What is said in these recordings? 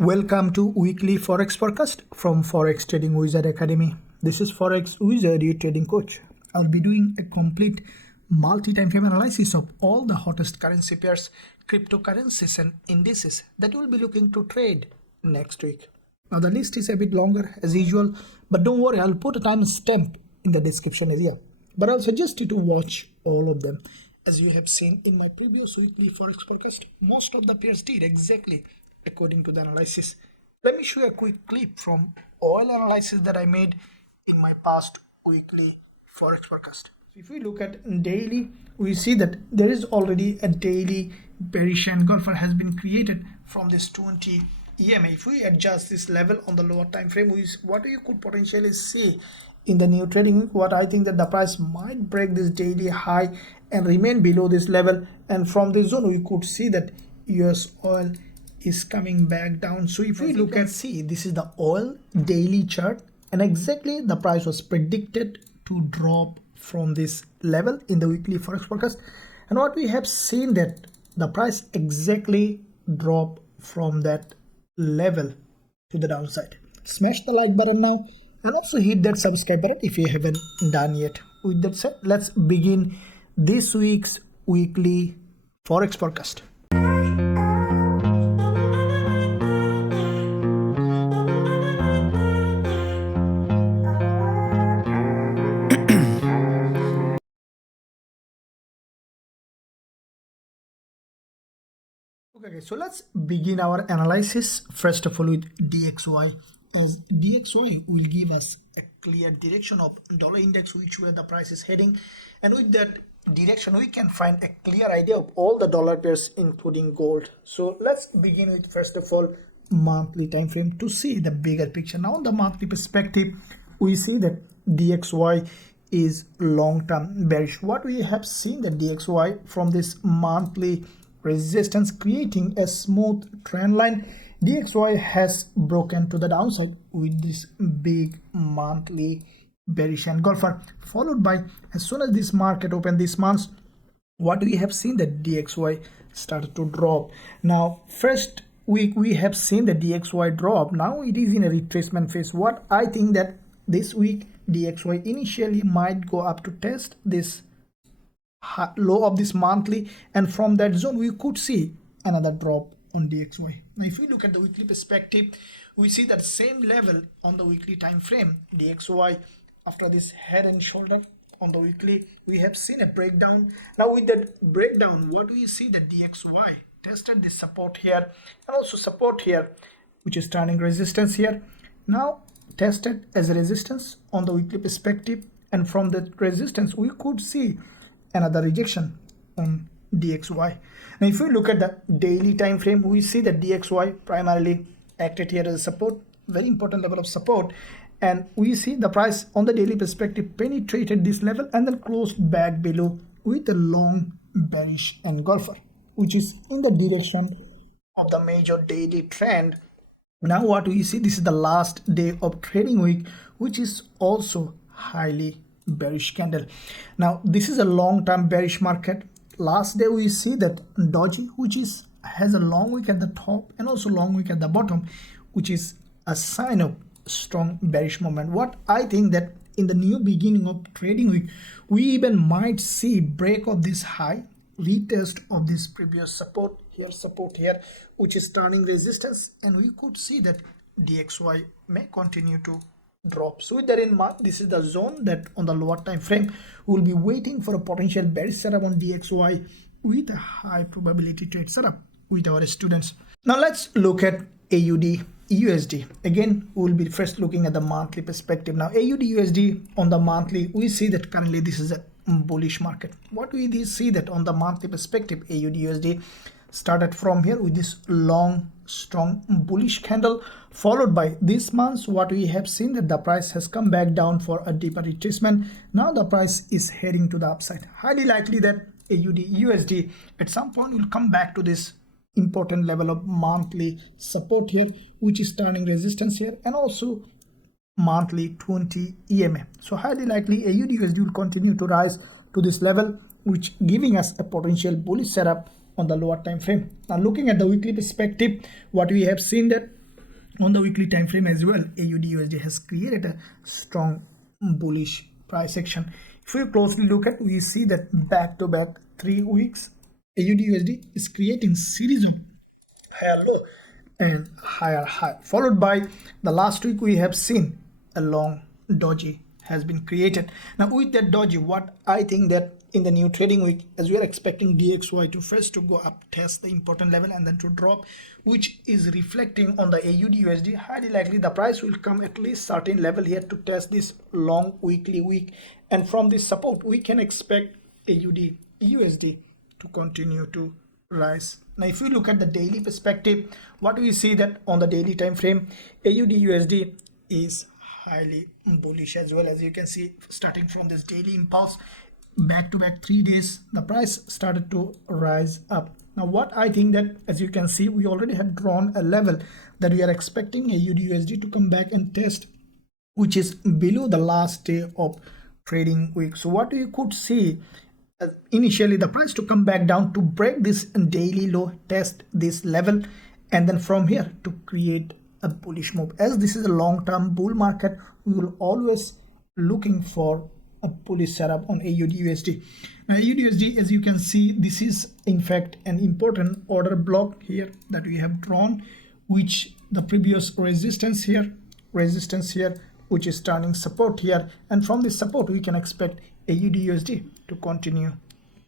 Welcome to weekly Forex forecast from Forex Trading Wizard Academy. This is Forex Wizard, your trading coach. I'll be doing a complete multi-time frame analysis of all the hottest currency pairs, cryptocurrencies and indices that we'll be looking to trade next week. Now the list is a bit longer as usual, but don't worry, I'll put a timestamp in the description area. But I'll suggest you to watch all of them. As you have seen in my previous weekly Forex forecast, most of the pairs did exactly according to the analysis. Let me show you a quick clip from oil analysis that I made in my past weekly Forex forecast. So if we look at daily, we see that there is already a daily bearish engulfer has been created from this 20 EMA. If we adjust this level on the lower time frame, what you could potentially see in the new trading week, what I think that the price might break this daily high and remain below this level, and from this zone we could see that US oil is coming back down. So if we look at this is the oil daily chart, and exactly the price was predicted to drop from this level in the weekly Forex forecast, and what we have seen that the price exactly drop from that level to the downside. Smash the like button now and also hit that subscribe button if you haven't done yet. With that said, let's begin this week's weekly Forex forecast. Okay, so let's begin our analysis first of all with DXY, as DXY will give us a clear direction of dollar index, which way the price is heading, and with that direction we can find a clear idea of all the dollar pairs including gold. So let's begin with first of all monthly time frame to see the bigger picture. Now on the monthly perspective, we see that DXY is long-term bearish. What we have seen that DXY from this monthly resistance creating a smooth trend line, DXY has broken to the downside with this big monthly bearish engulfer, followed by, as soon as this market opened this month, what we have seen that DXY started to drop. Now first week we have seen the DXY drop. Now it is in a retracement phase. What I think that this week DXY initially might go up to test this low of this monthly, and from that zone we could see another drop on DXY. Now if we look at the weekly perspective, we see that same level on the weekly time frame. DXY, after this head and shoulder on the weekly, we have seen a breakdown. Now with that breakdown, what we see that DXY tested this support here and also support here, which is turning resistance here. Now tested as a resistance on the weekly perspective, and from that resistance we could see another rejection on DXY. Now if we look at the daily time frame, we see that DXY primarily acted here as a support, very important level of support, and we see the price on the daily perspective penetrated this level and then closed back below with a long bearish engulfer, which is in the direction of the major daily trend. Now what we see, this is the last day of trading week, which is also highly bearish candle. Now this is a long-term bearish market. Last day we see that doji, which has a long wick at the top and also long wick at the bottom, which is a sign of strong bearish moment. What I think that in the new beginning of trading week, we even might see break of this high, retest of this previous support here, which is turning resistance, and we could see that DXY may continue to drop. So with that in mind, this is the zone that on the lower time frame we will be waiting for a potential bearish setup on DXY with a high probability trade setup with our students. Now let's look at AUD USD. Again, we will be first looking at the monthly perspective. Now AUD USD on the monthly, we see that currently this is a bullish market. What we see that on the monthly perspective, AUD USD started from here with this long strong bullish candle, followed by this month what we have seen that the price has come back down for a deeper retracement. Now the price is heading to the upside. Highly likely that AUD USD at some point will come back to this important level of monthly support here, which is turning resistance here, and also monthly 20 EMA. So highly likely AUD USD will continue to rise to this level, which giving us a potential bullish setup on the lower time frame. Now looking at the weekly perspective, what we have seen that On the weekly time frame as well, AUDUSD has created a strong bullish price action. If we closely look at, we see that back to back 3 weeks, AUDUSD is creating series of higher low and higher high, followed by the last week we have seen a long doji has been created. Now with that doji, what I think that in the new trading week, as we are expecting DXY to first to go up, test the important level and then to drop, which is reflecting on the AUDUSD, highly likely the price will come at least certain level here to test this long weekly week, and from this support we can expect AUDUSD to continue to rise. Now if we look at the daily perspective, what we see that on the daily time frame, AUDUSD is highly bullish as well. As you can see, starting from this daily impulse, back to back 3 days, the price started to rise up. Now what I think that, as you can see, we already have drawn a level that we are expecting AUDUSD to come back and test, which is below the last day of trading week. So what you could see, initially the price to come back down to break this daily low, test this level, and then from here to create a bullish move. As this is a long-term bull market, we will always looking for a bullish setup on AUDUSD. Now AUDUSD, as you can see, this is in fact an important order block here that we have drawn, which the previous resistance here, which is turning support here, and from this support we can expect AUDUSD to continue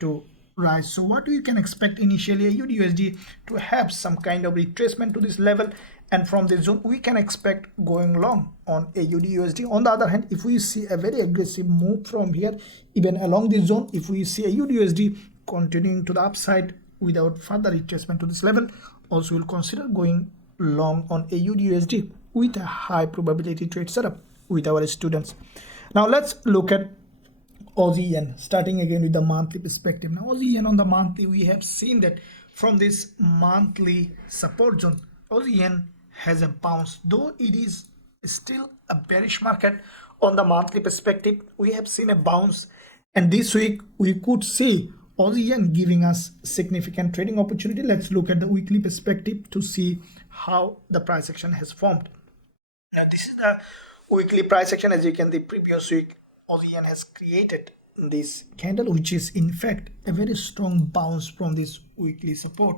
to rise. So what we can expect initially, AUDUSD to have some kind of retracement to this level, and from this zone we can expect going long on AUDUSD. On the other hand, if we see a very aggressive move from here, even along this zone, if we see AUDUSD continuing to the upside without further retracement to this level, also we'll consider going long on AUDUSD with a high probability trade setup with our students. Now let's look at Aussie yen, starting again with the monthly perspective. Now Aussie yen, on the monthly, we have seen that from this monthly support zone, Aussie yen has a bounce, though it is still a bearish market. On the monthly perspective, we have seen a bounce, and this week we could see Aussie yen giving us significant trading opportunity. Let's look at the weekly perspective to see how the price action has formed. Now this is the weekly price action. As you can see, the previous week Aussie yen has created this candle, which is in fact a very strong bounce from this weekly support.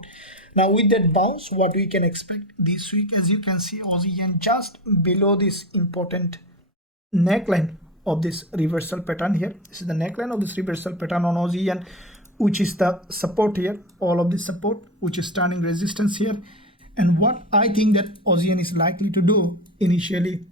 Now with that bounce, what we can expect this week, as you can see, Aussie yen just below this important neckline of this reversal pattern here. This is the neckline of this reversal pattern on Aussie yen, which is the support here, all of this support, which is turning resistance here. And what I think that Aussie yen is likely to do initially,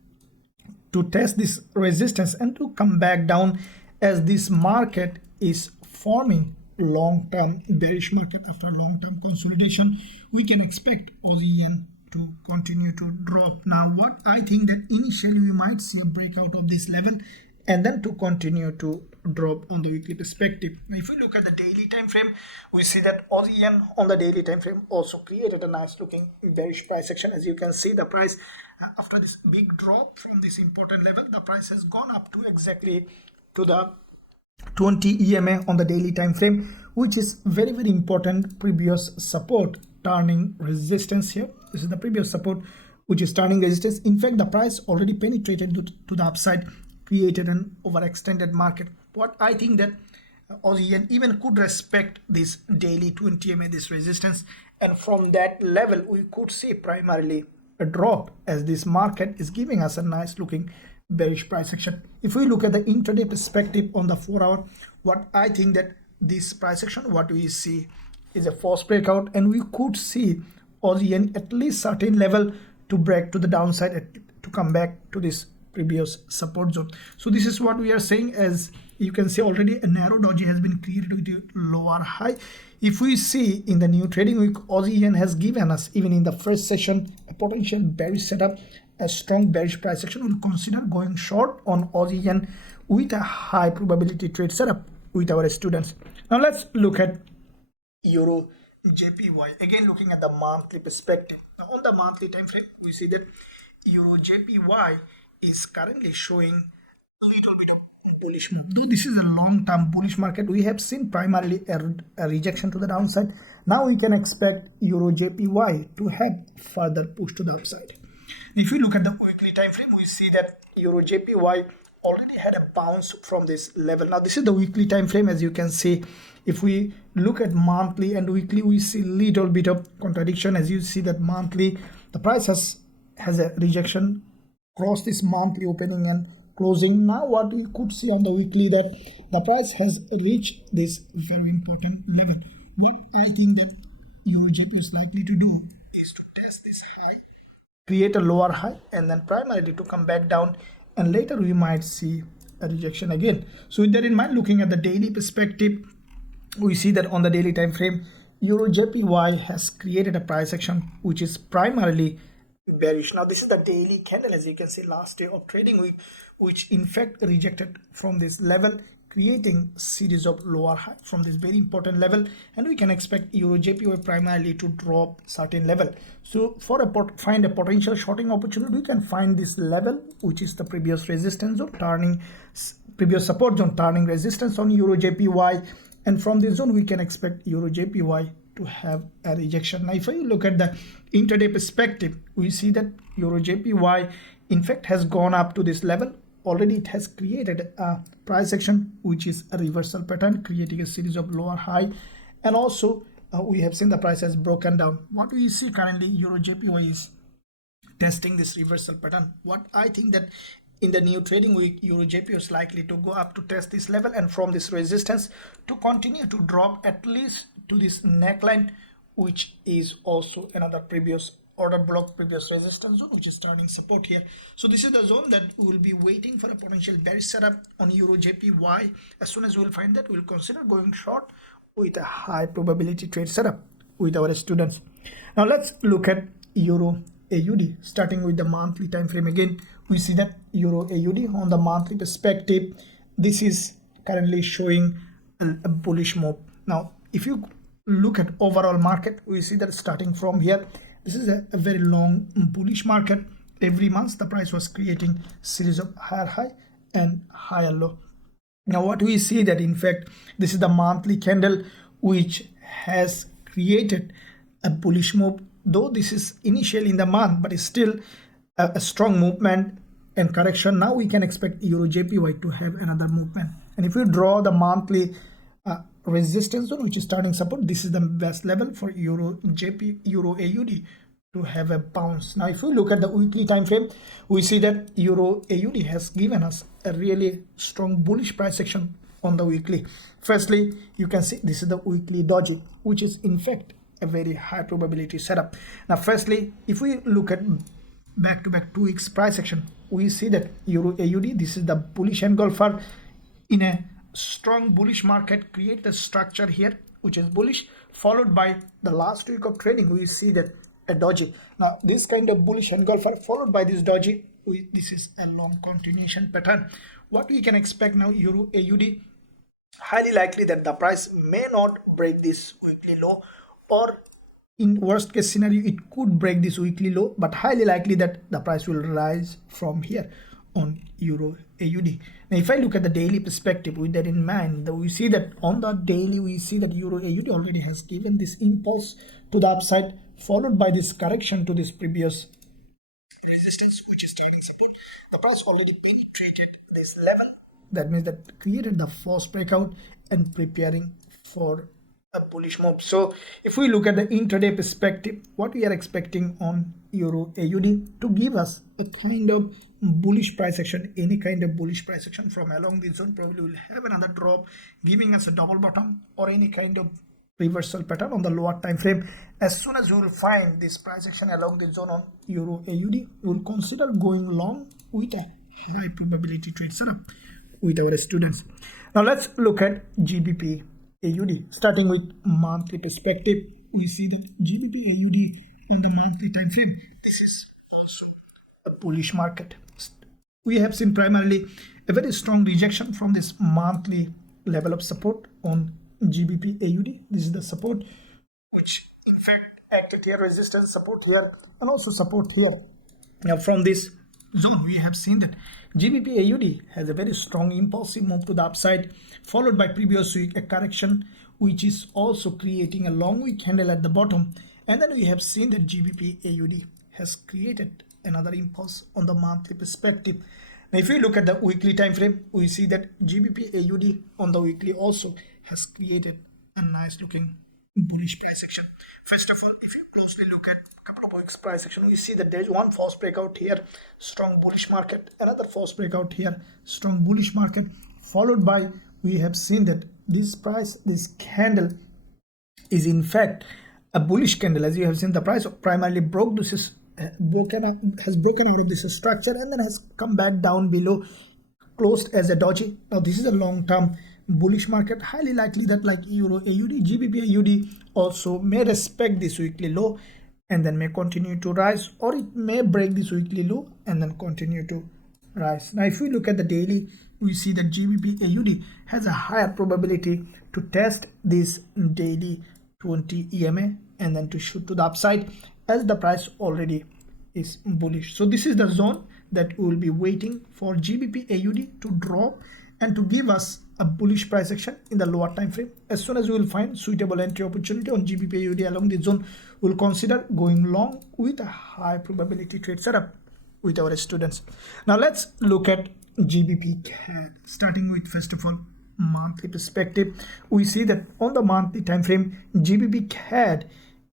to test this resistance and to come back down, as this market is forming long-term bearish market after long-term consolidation. We can expect Aussie yen to continue to drop. Now what I think that initially we might see a breakout of this level and then to continue to drop on the weekly perspective. Now if we look at the daily time frame, we see that Aussie yen on the daily time frame also created a nice looking bearish price action. As you can see, the price after this big drop from this important level, the price has gone up to exactly to the 20 EMA on the daily time frame, which is very important previous support turning resistance here. This is the previous support which is turning resistance. In fact, the price already penetrated to the upside, created an overextended market. What I think that Aussie yen even could respect this daily 20 EMA, this resistance, and from that level we could see primarily a drop, as this market is giving us a nice looking bearish price action. If we look at the intraday perspective on the 4 hour, what I think that this price action, what we see is a false breakout, and we could see Aussie yen at least certain level to break to the downside, to come back to this previous support zone. So this is what we are saying. As you can see, already a narrow doji has been created with a lower high. If we see in the new trading week, Aussie yen has given us, even in the first session, a potential bearish setup, a strong bearish price action. We'll consider going short on Aussie yen with a high probability trade setup with our students. Now let's look at EUROJPY. Again, looking at the monthly perspective. Now on the monthly time frame, we see that EURJPY is currently showing a little bit of bullish move. Though this is a long-term bullish market, we have seen primarily a rejection to the downside. Now we can expect EURJPY to have further push to the upside. If you look at the weekly time frame, we see that EURJPY already had a bounce from this level. Now this is the weekly time frame. As you can see, if we look at monthly and weekly, we see little bit of contradiction. As you see that monthly, the price has a rejection across this monthly opening and closing. Now what we could see on the weekly, that the price has reached this very important level. What I think that EURJPY is likely to do is to test this high, create a lower high, and then primarily to come back down, and later we might see a rejection again. So with that in mind, looking at the daily perspective, we see that on the daily time frame, EURJPY has created a price action which is primarily bearish. Now this is the daily candle, as you can see, last day of trading week, which in fact rejected from this level, creating series of lower high from this very important level, and we can expect EURJPY primarily to drop certain level. So for find a potential shorting opportunity, we can find this level, which is the previous resistance zone turning, previous support zone turning resistance on EURJPY, and from this zone we can expect EURJPY to have a rejection. Now if you look at the intraday perspective, we see that EURJPY in fact has gone up to this level. Already it has created a price action which is a reversal pattern, creating a series of lower high, and also we have seen the price has broken down. What we see currently, EURJPY is testing this reversal pattern. What I think that in the new trading week, EURJPY is likely to go up to test this level, and from this resistance to continue to drop at least to this neckline, which is also another previous order block, previous resistance zone, which is turning support here. So this is the zone that we will be waiting for a potential bearish setup on EURJPY. As soon as we will find that, we will consider going short with a high probability trade setup with our students. Now let's look at EURAUD, starting with the monthly time frame. Again, we see that EURAUD on the monthly perspective, this is currently showing a bullish move. Now if you look at overall market, we see that starting from here, this is a very long bullish market. Every month the price was creating series of higher high and higher low. Now what we see that in fact this is the monthly candle which has created a bullish move, though this is initially in the month, but it's still a strong movement and correction. Now we can expect EURJPY to have another movement, and if we draw the monthly resistance zone, which is starting support, this is the best level for EURAUD to have a bounce. Now if we look at the weekly time frame, we see that EURAUD has given us a really strong bullish price action on the weekly. Firstly, you can see this is the weekly doji, which is in fact a very high probability setup. Now firstly, if we look at back-to-back 2 weeks price action, we see that EURAUD, this is the bullish engulfer in a strong bullish market, create a structure here which is bullish, followed by the last week of trading we see that a doji. Now this kind of bullish engulfer followed by this doji, this is a long continuation pattern. What we can expect now, EURAUD, highly likely that the price may not break this weekly low, or in worst case scenario it could break this weekly low, but highly likely that the price will rise from here on EURAUD. Now if I look at the daily perspective, with that in mind, we see that on the daily we see that EURAUD already has given this impulse to the upside, followed by this correction to this previous resistance, which is taking support. The price already penetrated this level, that means that created the false breakout and preparing for a bullish move. So if we look at the intraday perspective, what we are expecting on EURAUD to give us a kind of bullish price action, any kind of bullish price action from along this zone, probably will have another drop giving us a double bottom or any kind of reversal pattern on the lower time frame. As soon as we will find this price action along the zone on EURAUD, we will consider going long with a high probability trade setup with our students. Now let's look at GBPAUD, starting with monthly perspective. We see that GBPAUD on the monthly time frame, this is also a bullish market. We have seen primarily a very strong rejection from this monthly level of support on GBPAUD. This is the support which in fact acted here, resistance, support here, and also support here. Now from this zone we have seen that GBPAUD has a very strong impulsive move to the upside, followed by previous week a correction which is also creating a long week candle at the bottom, and then we have seen that GBPAUD has created another impulse on the monthly perspective. Now if we look at the weekly time frame, we see that GBPAUD on the weekly also has created a nice looking bullish price action. First of all, if you closely look at a couple of weeks price action, we see that there is one false breakout here, strong bullish market, another false breakout here, strong bullish market, followed by, we have seen that this candle is in fact a bullish candle. As you have seen, the price primarily has broken out of this structure and then has come back down below, closed as a doji. Now this is a long-term bullish market, highly likely that like Euro AUD, GBPAUD also may respect this weekly low and then may continue to rise, or it may break this weekly low and then continue to rise. Now if we look at the daily, we see that GBPAUD has a higher probability to test this daily 20 EMA and then to shoot to the upside, as the price already is bullish. So this is the zone that we will be waiting for GBPAUD to drop and to give us a bullish price action in the lower time frame. As soon as we will find suitable entry opportunity on GBPAUD along this zone, we will consider going long with a high probability trade setup with our students. Now let's look at GBPCAD, starting with first of all monthly perspective. We see that on the monthly time frame, GBPCAD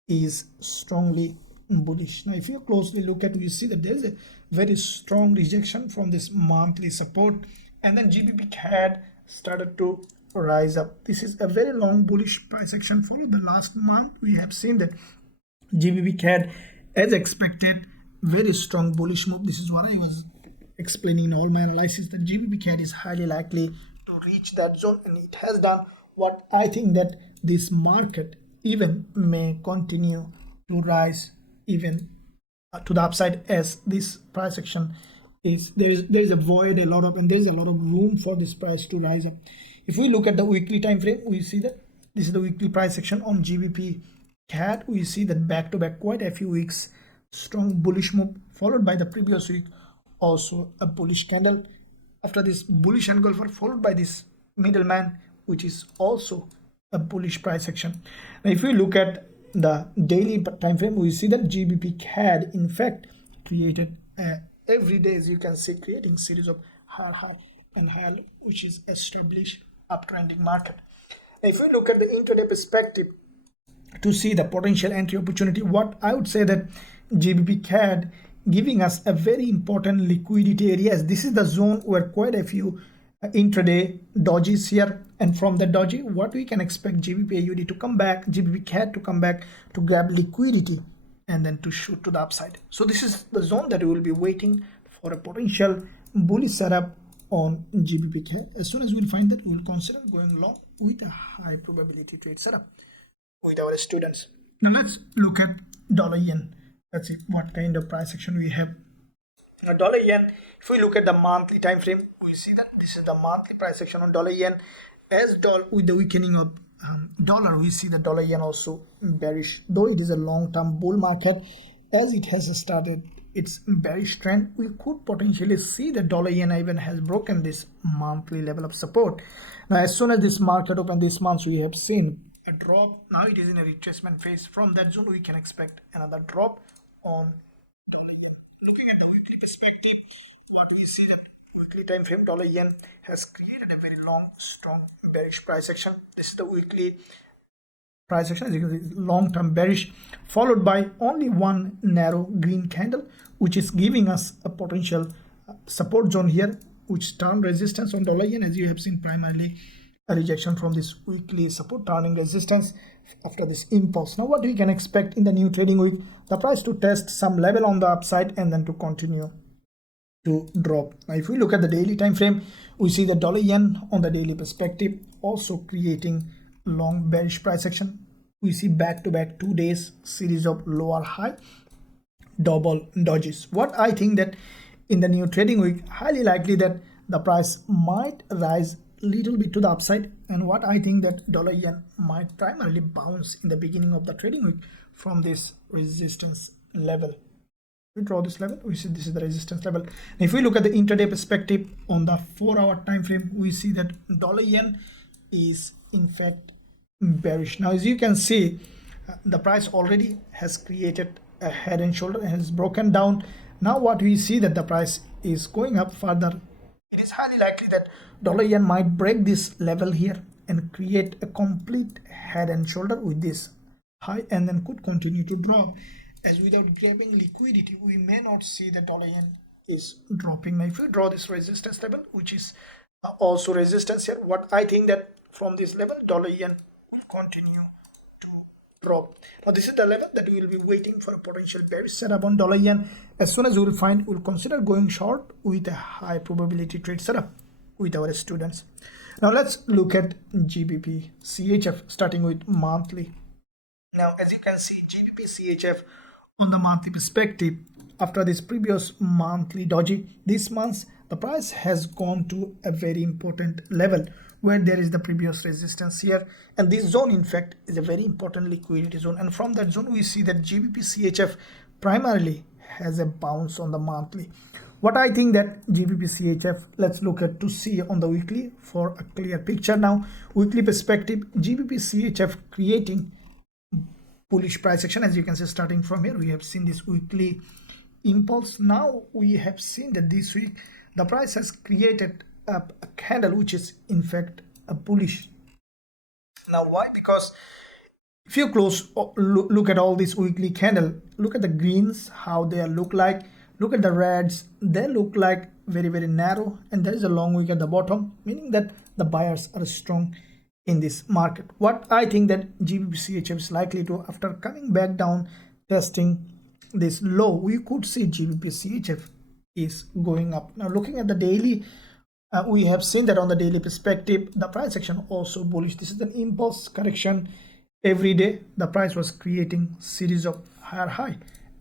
is strongly bullish. Now if you closely look at, we see that there is a very strong rejection from this monthly support, and then GBPCAD started to rise up. This is a very long bullish price action followed the last month. We have seen that GBPCAD, as expected, very strong bullish move. This is what I was explaining in all my analysis, that GBPCAD is highly likely to reach that zone, and it has done. What I think that this market even may continue to rise even to the upside, as this price action is there is a void, there's a lot of room for this price to rise up. If we look at the weekly time frame, we see that this is the weekly price action on GBPCAD. We see that back to back quite a few weeks strong bullish move, followed by the previous week also a bullish candle. After this bullish engulfer, followed by this middleman, which is also a bullish price action. Now if we look at the daily time frame, we see that GBPCAD in fact created every day, as you can see, creating series of higher and higher, which is established uptrending market. Now if we look at the intraday perspective to see the potential entry opportunity, what I would say that GBPCAD giving us a very important liquidity area, as this is the zone where quite a few intraday dojis here, and from the doji what we can expect GBPAUD to come back, GBPCAD to come back to grab liquidity and then to shoot to the upside. So this is the zone that we will be waiting for a potential bullish setup on GBPCAD. As soon as we'll find that, we will consider going long with a high probability trade setup with our students. Now let's look at dollar yen. Let's see what kind of price action we have. Now dollar yen, if we look at the monthly time frame, we see that this is the monthly price action on dollar yen. As with the weakening of dollar, we see the dollar yen also bearish, though it is a long-term bull market. As it has started its bearish trend, we could potentially see the dollar yen even has broken this monthly level of support. Now as soon as this market opened this month, we have seen a drop. Now it is in a retracement phase. From that zone we can expect another drop on. Looking at the weekly perspective, what we see that weekly time frame dollar yen has created a very long strong bearish price action. This is the weekly price action, as you can see, long-term bearish, followed by only one narrow green candle, which is giving us a potential support zone here, which turned resistance on dollar yen. As you have seen, primarily a rejection from this weekly support, turning resistance after this impulse. Now what we can expect in the new trading week, the price to test some level on the upside and then to continue to drop. Now if we look at the daily time frame, we see the dollar yen on the daily perspective also creating long bearish price action. We see back to back 2 days series of lower high double dojis. What I think that in the new trading week, highly likely that the price might rise little bit to the upside, and what I think that dollar yen might primarily bounce in the beginning of the trading week from this resistance level. We draw this level, we see this is the resistance level. If we look at the intraday perspective on the 4-hour time frame, we see that dollar yen is in fact bearish. Now as you can see, the price already has created a head and shoulder and has broken down Now what we see that the price is going up further. It is highly likely that dollar yen might break this level here and create a complete head and shoulder with this high, and then could continue to drop, as without grabbing liquidity we may not see the dollar yen is dropping. Now if we draw this resistance level, which is also resistance here, what I think that from this level dollar yen will continue to drop. Now this is the level that we will be waiting for a potential bearish setup on dollar yen. As soon as we will find, we'll consider going short with a high probability trade setup with our students. Now let's look at GBPCHF, starting with monthly. Now as you can see, GBPCHF on the monthly perspective, after this previous monthly doji, this month the price has gone to a very important level where there is the previous resistance here, and this zone in fact is a very important liquidity zone, and from that zone we see that GBPCHF primarily has a bounce on the monthly. What I think that GBPCHF, let's look at to see on the weekly for a clear picture. Now weekly perspective, GBPCHF creating bullish price action. As you can see, starting from here we have seen this weekly impulse. Now we have seen that this week the price has created a candle which is in fact a bullish. Now why? Because if you look at all this weekly candle, look at the greens, how they look like, look at the reds, they look like very narrow, and there is a long wick at the bottom, meaning that the buyers are strong in this market. What I think that GBPCHF is likely to, after coming back down, testing this low, we could see GBPCHF is going up. Now looking at the daily, we have seen that on the daily perspective the price action also bullish. This is an impulse correction. Every day the price was creating series of higher high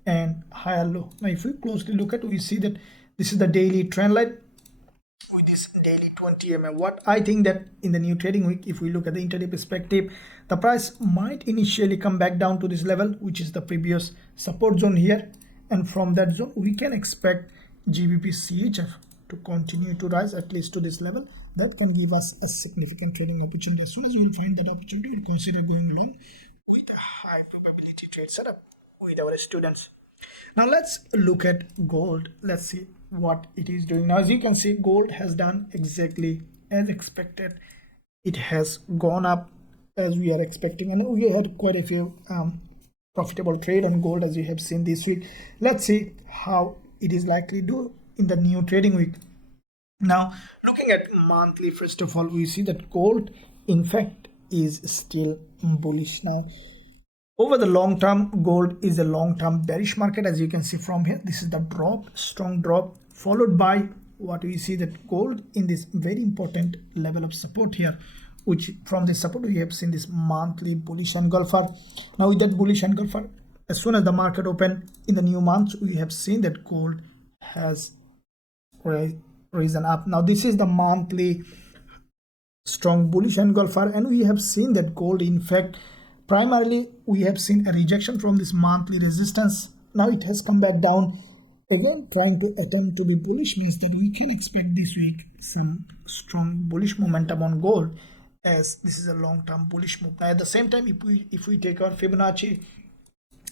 and higher low. Now if we closely look at, we see that this is the daily trend line with this daily 20 mm. What I think that in the new trading week, if we look at the intraday perspective, the price might initially come back down to this level, which is the previous support zone here, and from that zone we can expect GBPCHF to continue to rise at least to this level. That can give us a significant trading opportunity. As soon as you will find that opportunity, we'll consider going long with a high probability trade setup with our students. Now let's look at gold. Let's see what it is doing. Now as you can see, gold has done exactly as expected. It has gone up as we are expecting, and we had quite a few profitable trade on gold as you have seen this week. Let's see how it is likely to do in the new trading week. Now looking at monthly, first of all, we see that gold in fact is still bullish. Now over the long term, gold is a long term bearish market. As you can see from here, this is the drop, strong drop, followed by what we see that gold in this very important level of support here, which from this support we have seen this monthly bullish engulfer. Now with that bullish engulfer, as soon as the market opened in the new month, we have seen that gold has risen up. Now this is the monthly strong bullish engulfer, and we have seen that gold in fact primarily we have seen a rejection from this monthly resistance. Now it has come back down again, trying to attempt to be bullish, means that we can expect this week some strong bullish momentum on gold, as this is a long-term bullish move. Now at the same time, if we take our Fibonacci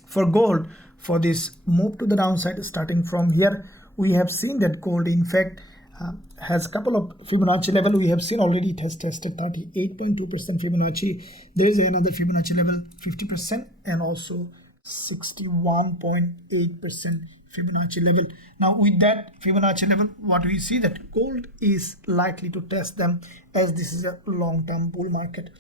for gold for this move to the downside starting from here, we have seen that gold in fact has a couple of Fibonacci level. We have seen already it has tested 38.2% Fibonacci. There is another Fibonacci level 50% and also 61.8% Fibonacci level. Now with that Fibonacci level, what we see that gold is likely to test them, as this is a long-term bull market.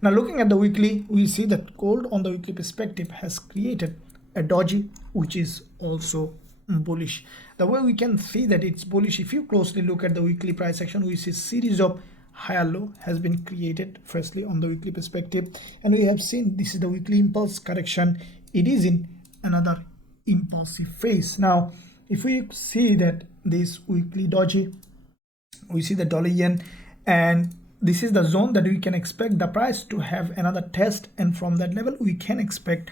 Now looking at the weekly, we see that gold on the weekly perspective has created a doji which is also bullish. The way we can see that it's bullish, if you closely look at the weekly price action, we see series of higher low has been created firstly on the weekly perspective, and we have seen this is the weekly impulse correction. It is in another impulsive phase. Now if we see that this weekly doji, we see the dollar yen, and this is the zone that we can expect the price to have another test, and from that level we can expect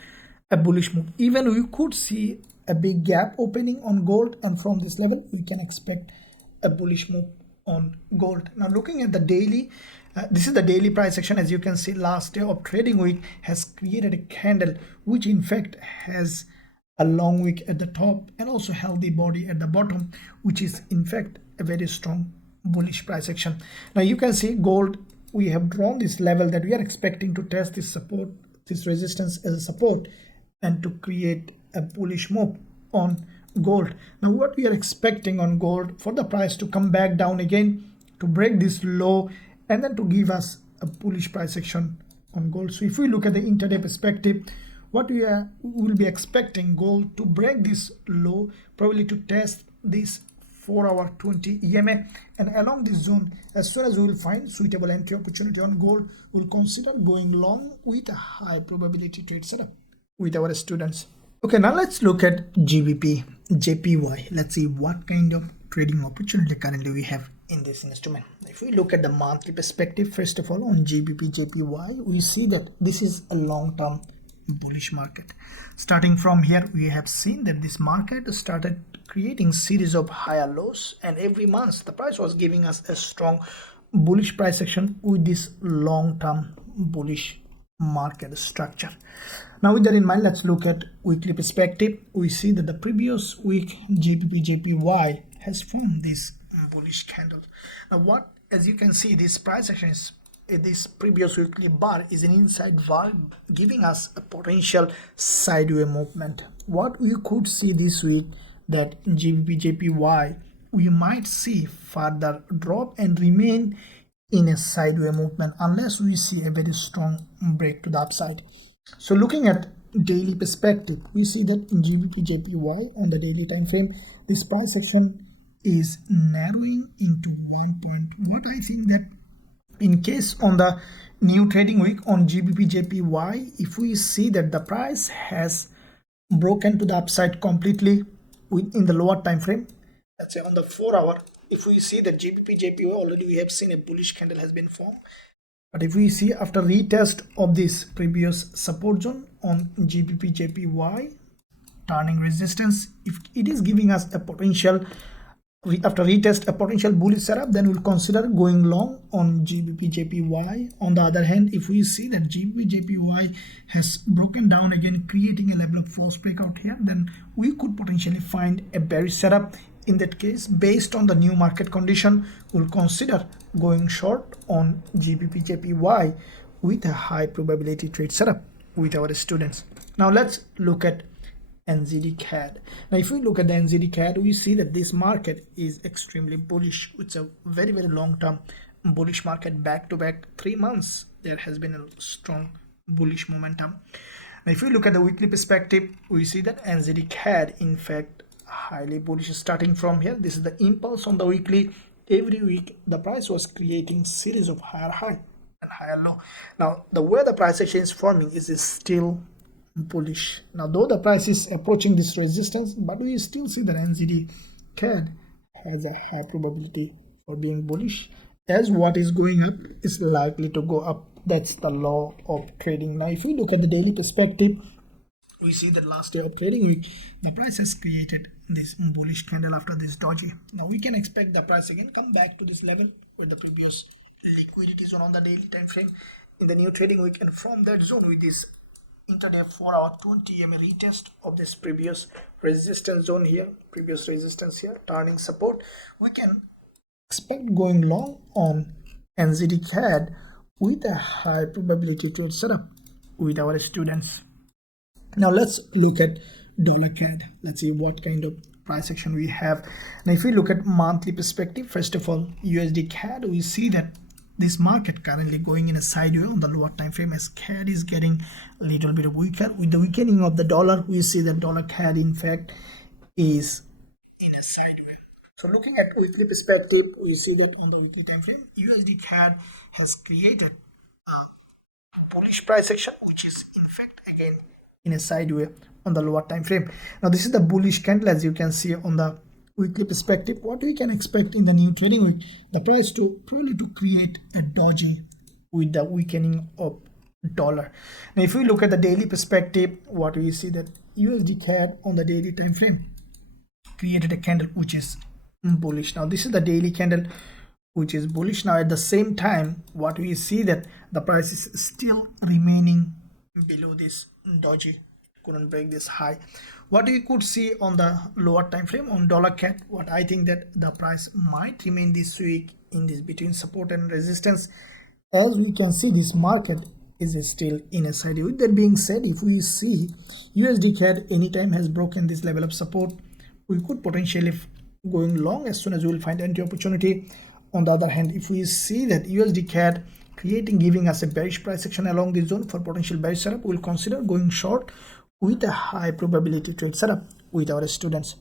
a bullish move. Even we could see a big gap opening on gold, and from this level we can expect a bullish move on gold. Now looking at the daily, this is the daily price action. As you can see, last day of trading week has created a candle which in fact has a long wick at the top and also healthy body at the bottom, which is in fact a very strong bullish price action. Now you can see gold, we have drawn this level that we are expecting to test this support, this resistance as a support, and to create a bullish move on gold. Now what we are expecting on gold, for the price to come back down again, to break this low, and then to give us a bullish price action on gold. So if we look at the intraday perspective, what we will be expecting gold to break this low, probably to test this 4-hour 20 EMA, and along this zone, as soon as we will find suitable entry opportunity on gold, we'll consider going long with a high probability trade setup with our students. Okay, now let's look at GBPJPY. Let's see what kind of trading opportunity currently we have in this instrument. If we look at the monthly perspective, first of all, on GBPJPY, we see that this is a long-term bullish market. Starting from here, we have seen that this market started creating series of higher lows, and every month the price was giving us a strong bullish price action with this long-term bullish market structure. Now with that in mind, let's look at weekly perspective. We see that the previous week GBPJPY has formed this bullish candle. Now what, as you can see, this price action is, this previous weekly bar is an inside bar giving us a potential sideways movement. What we could see this week, that GBPJPY, we might see further drop and remain in a sideways movement unless we see a very strong break to the upside. So looking at daily perspective, we see that in GBPJPY on the daily time frame, this price action is narrowing into 1 point. What I think that in case on the new trading week on GBPJPY, if we see that the price has broken to the upside completely in the lower time frame, let's say on the 4-hour, if we see that GBPJPY already we have seen a bullish candle has been formed. But if we see after retest of this previous support zone on GBPJPY turning resistance, if it is giving us a potential, after retest a potential bullish setup, then we'll consider going long on GBPJPY. On the other hand, if we see that GBPJPY has broken down again, creating a level of false breakout here, then we could potentially find a bearish setup. In that case, based on the new market condition, we'll consider going short on GBPJPY with a high probability trade setup with our students. Now let's look at NZDCAD. Now if we look at the NZDCAD, we see that this market is extremely bullish. It's a very long-term bullish market. Back to back 3 months there has been a strong bullish momentum. Now if we look at the weekly perspective, we see that NZDCAD in fact highly bullish. Starting from here, this is the impulse on the weekly. Every week the price was creating series of higher high and higher low. Now the way the price action is forming is still bullish. Now though the price is approaching this resistance, but we still see that NZDCAD has a high probability for being bullish, as what is going up is likely to go up. That's the law of trading. Now if we look at the daily perspective, we see that last day of trading week, the price has created this bullish candle after this doji. Now we can expect the price again come back to this level with the previous liquidity zone on the daily time frame in the new trading week, and from that zone with this intraday 4-hour 20 EMA retest of this previous resistance zone here, previous resistance here, turning support, we can expect going long on NZDCAD with a high probability trade setup with our students. Now let's look at $CAD. Let's see what kind of price action we have. Now if we look at monthly perspective, first of all USDCAD, we see that this market currently going in a sideways on the lower time frame, as CAD is getting a little bit weaker. With the weakening of the dollar, we see that $CAD in fact is in a sideways. So looking at weekly perspective, we see that on the weekly time frame, USDCAD has created a bullish price action, which is in fact again in a sideways on the lower time frame. Now this is the bullish candle, as you can see on the weekly perspective. What we can expect in the new trading week, the price to probably to create a doji with the weakening of dollar. Now if we look at the daily perspective, what we see that USDCAD on the daily time frame created a candle which is bullish. Now this is the daily candle which is bullish. Now at the same time, what we see that the price is still remaining below this doji couldn't break this high. What we could see on the lower time frame on $CAD, what I think that the price might remain this week in this between support and resistance. As we can see, this market is still in a side. With that being said, if we see USDCAD anytime has broken this level of support, we could potentially going long as soon as we will find entry opportunity. On the other hand, if we see that USDCAD giving us a bearish price action along this zone for potential bearish setup, we'll consider going short with a high probability trade setup with our students.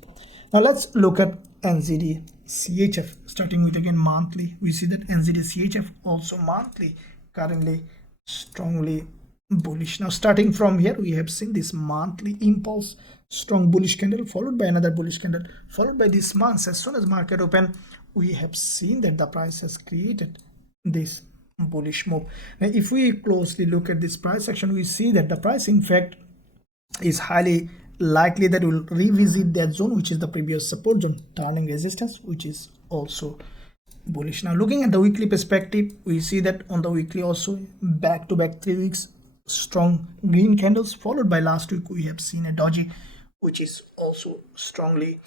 Now let's look at NZDCHF, starting with again monthly. We see that NZDCHF also monthly currently strongly bullish. Now starting from here, we have seen this monthly impulse, strong bullish candle followed by another bullish candle followed by this month. As soon as market open, we have seen that the price has created this bullish move. Now if we closely look at this price action, we see that the price in fact is highly likely that will revisit that zone, which is the previous support zone, turning resistance, which is also bullish. Now looking at the weekly perspective, we see that on the weekly also back to back 3 weeks strong green candles, followed by last week we have seen a doji, which is also strongly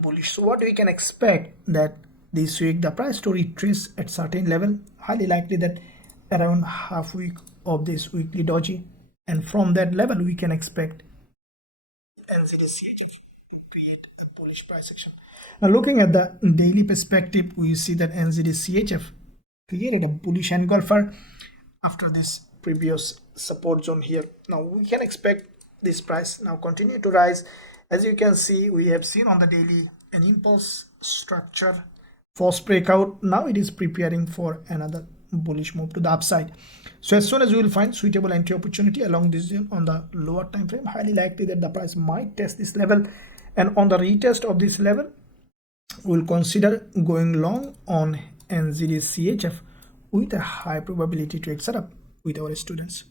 bullish. So what we can expect that this week the price to retrace at certain level, highly likely that around half week of this weekly doji, and from that level we can expect NZDCHF create a bullish price action. Now looking at the daily perspective, we see that NZDCHF created a bullish engulfer after this previous support zone here. Now we can expect this price now continue to rise. As you can see, we have seen on the daily an impulse structure, false breakout. Now it is preparing for another bullish move to the upside. So as soon as we will find suitable entry opportunity along this zone on the lower time frame, highly likely that the price might test this level, and on the retest of this level we'll consider going long on NZDCHF with a high probability trade setup with our students.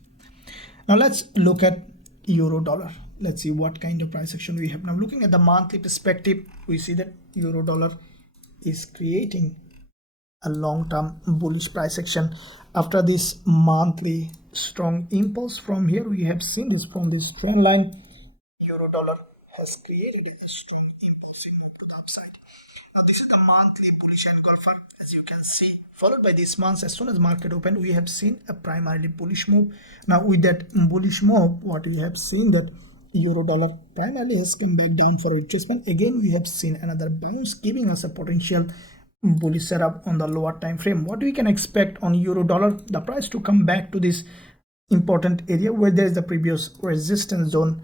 Now let's look at euro dollar. Let's see what kind of price action we have. Now looking at the monthly perspective, we see that euro dollar is creating a long-term bullish price action after this monthly strong impulse. From here we have seen this from this trend line, euro dollar has created a strong impulse to the upside. Now this is the monthly bullish engulfer, as you can see, followed by this month. As soon as market opened, we have seen a primarily bullish move. Now with that bullish move, what we have seen that euro dollar primarily has come back down for retracement. Again we have seen another bounce, giving us a potential bullish setup on the lower time frame. What we can expect on euro dollar, the price to come back to this important area where there is the previous resistance zone,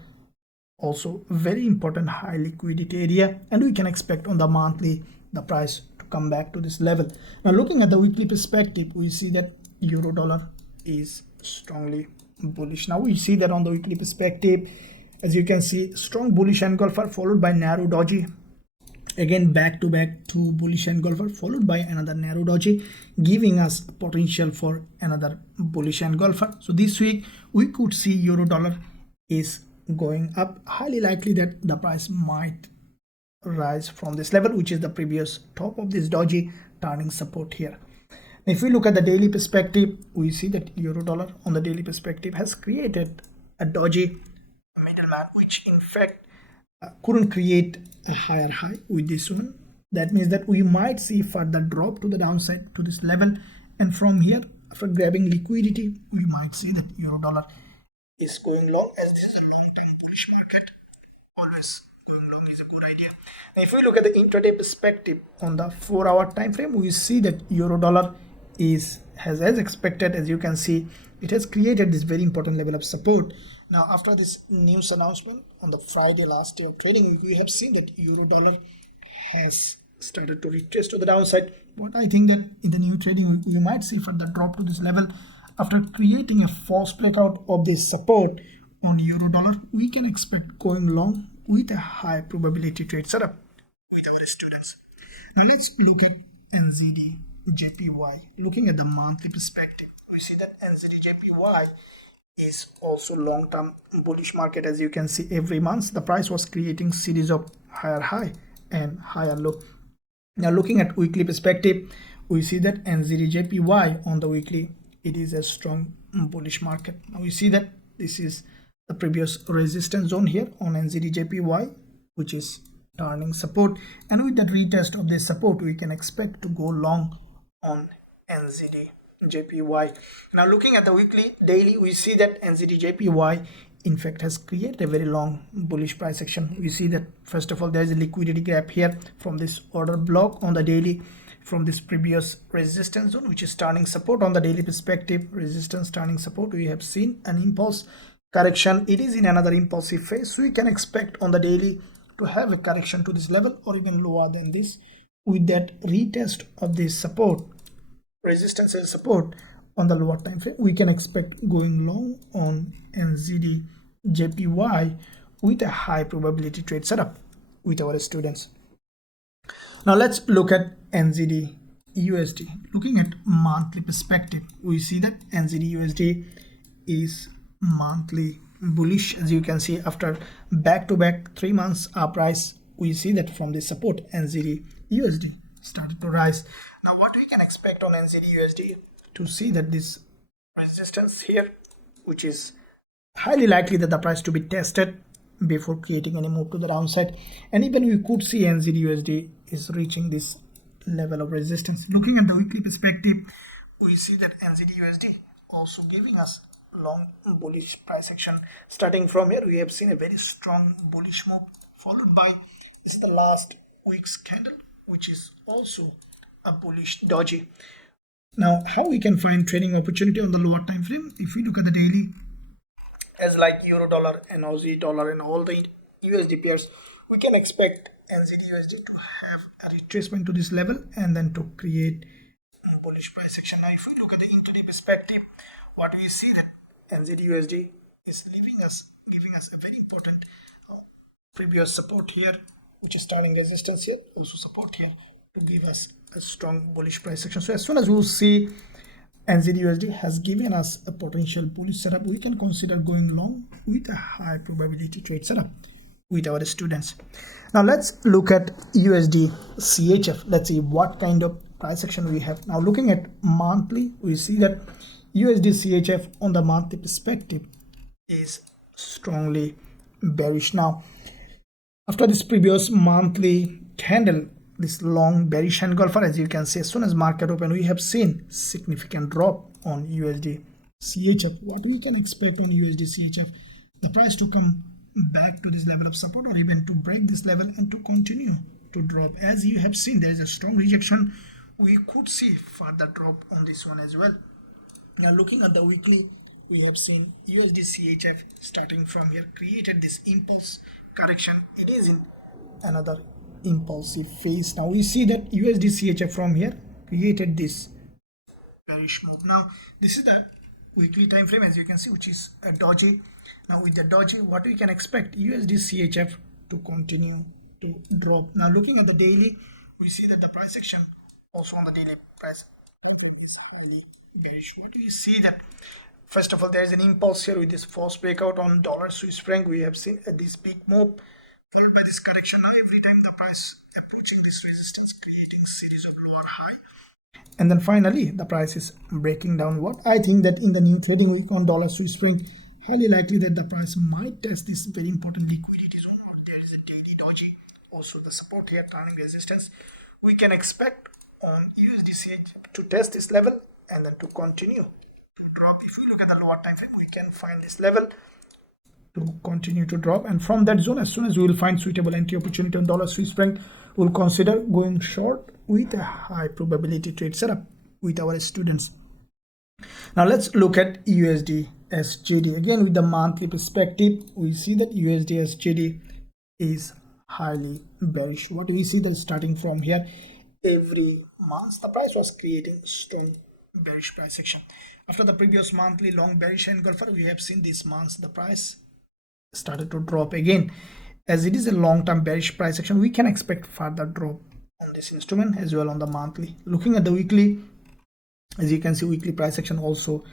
also very important high liquidity area, and we can expect on the monthly the price to come back to this level. Now looking at the weekly perspective, we see that euro dollar is strongly bullish. Now we see that on the weekly perspective, as you can see, strong bullish engulfer followed by narrow doji. Again back to back two bullish engulfer followed by another narrow doji, giving us potential for another bullish engulfer. So this week we could see euro dollar is going up, highly likely that the price might rise from this level, which is the previous top of this doji, turning support here. If we look at the daily perspective, we see that euro dollar on the daily perspective has created a doji middleman, which in fact couldn't create a higher high with this one. That means that we might see further drop to the downside to this level, and from here after grabbing liquidity we might see that euro dollar is going long, as this is a long-term bullish market. Always going long is a good idea. Now if we look at the intraday perspective on the 4-hour time frame, we see that euro dollar has as expected, as you can see, it has created this very important level of support. Now after this news announcement on the Friday last day of trading week, we have seen that euro dollar has started to retrace to the downside. But I think that in the new trading week we might see further drop to this level after creating a false breakout of this support on euro dollar. We can expect going long with a high probability trade setup with our students. Now let's look at NZDJPY. Looking at the monthly perspective, we see that NZDJPY is also long-term bullish market. As you can see, every month the price was creating series of higher high and higher low. Now looking at weekly perspective, we see that NZDJPY on the weekly, it is a strong bullish market. Now we see that this is the previous resistance zone here on NZDJPY, which is turning support, and with that retest of this support we can expect to go long on NZDJPY. Now looking at the weekly daily, we see that NZDJPY in fact has created a very long bullish price action. We see that first of all there is a liquidity gap here from this order block on the daily, from this previous resistance zone, which is turning support on the daily perspective. Resistance turning support, we have seen an impulse correction. It is in another impulsive phase, so we can expect on the daily to have a correction to this level or even lower than this. With that retest of this support, resistance and support on the lower time frame, we can expect going long on NZDJPY with a high probability trade setup with our students. Now let's look at NZDUSD. Looking at monthly perspective, we see that NZDUSD is monthly bullish. As you can see, after back-to-back 3 months uprise, we see that from this support NZDUSD started to rise. Now what we can expect on NZDUSD, to see that this resistance here, which is highly likely that the price to be tested before creating any move to the downside, and even we could see NZDUSD is reaching this level of resistance. Looking at the weekly perspective, we see that NZDUSD also giving us long bullish price action. Starting from here, we have seen a very strong bullish move, followed by this is the last week's candle, which is also a bullish doji. Now how we can find trading opportunity on the lower time frame? If we look at the daily, as like euro dollar and Aussie dollar and all the USD pairs, we can expect NZDUSD to have a retracement to this level and then to create a bullish price action. Now if we look at the intraday perspective, what we see that NZDUSD is giving us a very important previous support here, which is turning resistance here, also support here, to give us a strong bullish price action. So as soon as we will see NZDUSD has given us a potential bullish setup, we can consider going long with a high probability trade setup with our students. Now let's look at USDCHF. Let's see what kind of price action we have. Now looking at monthly, we see that USDCHF on the monthly perspective is strongly bearish. Now after this previous monthly candle, this long bearish engulfer, as you can see, as soon as market open, we have seen significant drop on USDCHF. What we can expect on USDCHF, the price to come back to this level of support or even to break this level and to continue to drop. As you have seen, there is a strong rejection. We could see further drop on this one as well. Now looking at the weekly, we have seen USDCHF starting from here created this impulse correction. It is in another impulsive phase. Now we see that USDCHF from here created this bearish move. Now this is the weekly time frame, as you can see, which is a doji. Now with the doji, what we can expect, USDCHF to continue to drop. Now looking at the daily, we see that the price action also on the daily price is highly bearish. What do we see that first of all there is an impulse here with this false breakout on dollar Swiss franc. We have seen this big move followed by this correction. Now every time the price approaching this resistance, creating series of lower high, and then finally the price is breaking downward. I think that in the new trading week on dollar Swiss franc, highly likely that the price might test this very important liquidity zone, or there is a daily doji, also the support here turning resistance. We can expect on USDCHF to test this level and then to continue to drop. If we look at the lower time frame, we can find this level to continue to drop, and from that zone, as soon as we will find suitable entry opportunity on dollar Swiss franc, we'll consider going short with a high probability trade setup with our students. Now let's look at USDSGD. Again with the monthly perspective, we see that USDSGD is highly bearish. What do we see that starting from here, every month the price was creating strong bearish price action. After the previous monthly long bearish engulfer, we have seen this month the price started to drop again. As it is a long-term bearish price action, we can expect further drop on this instrument as well on the monthly. Looking at the weekly, as you can see, weekly price action also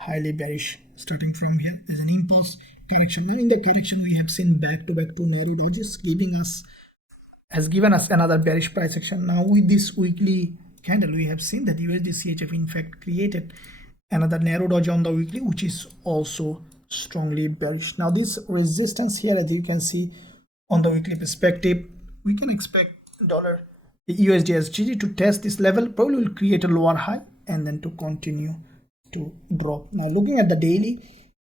highly bearish. Starting from here, there's an impulse correction. Now in the correction, we have seen back-to-back two narrow dodges, has given us another bearish price action. Now with this weekly candle, we have seen that USDCHF in fact created another narrow doji on the weekly, which is also strongly bearish. Now this resistance here, as you can see on the weekly perspective, we can expect the USDSGD to test this level, probably will create a lower high and then to continue to drop. Now looking at the daily,